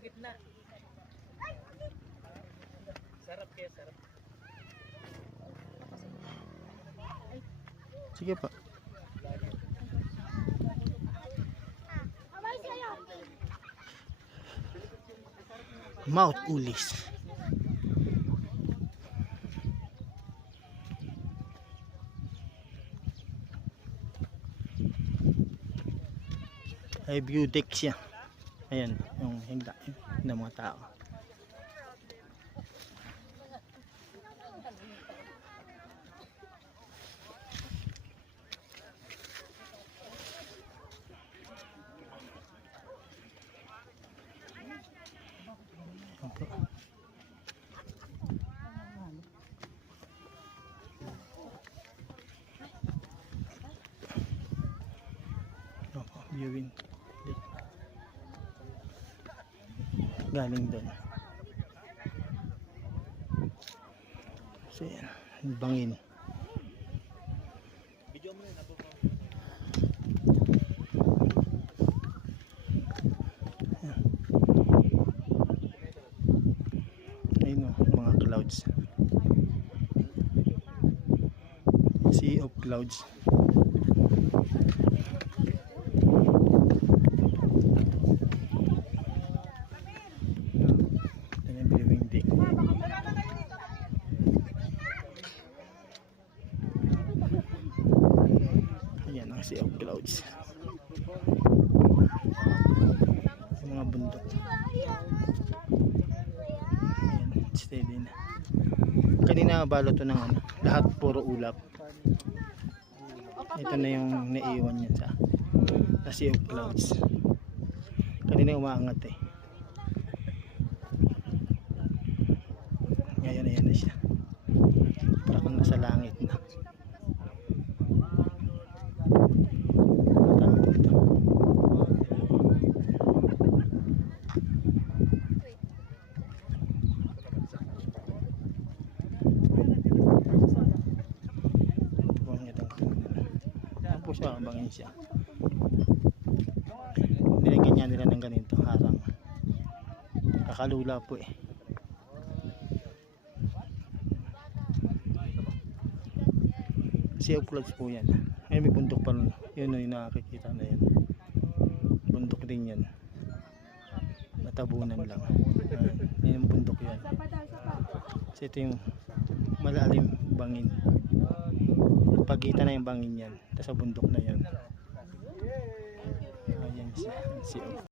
sa gitna. Sarap kaya, sarap. Sige pa. Mount Ulis. Ay view deck siya. Ayan, yung higda ng mga tao. Viewing deck. Galing doon. So yan, bangin. Video mo na po. Ayun o, mga clouds. Sea of clouds. Ayan ang sea of clouds. Yung mga bundok. Ayan, steady na. Kanina balot to ng ano, lahat puro ulap. Ito na yung naiiwan niya sa sea of clouds. Kanina umaangat eh. Ngayon ayan na siya. Para kung nasa langit na. Tapos abangin siya. Nilagyan niya nila ng ganito harang. Kakalula po eh. Sea of clouds po yan. Ay may bundok pa rin. Yun yung nakakikita na yan. Bundok din yan. Natabunan lang. Yan yung bundok yan. So ito yung malalim bangin. Pagitan na yung bangin yan. Tapos sa bundok na yan. Ayan siya. Sea of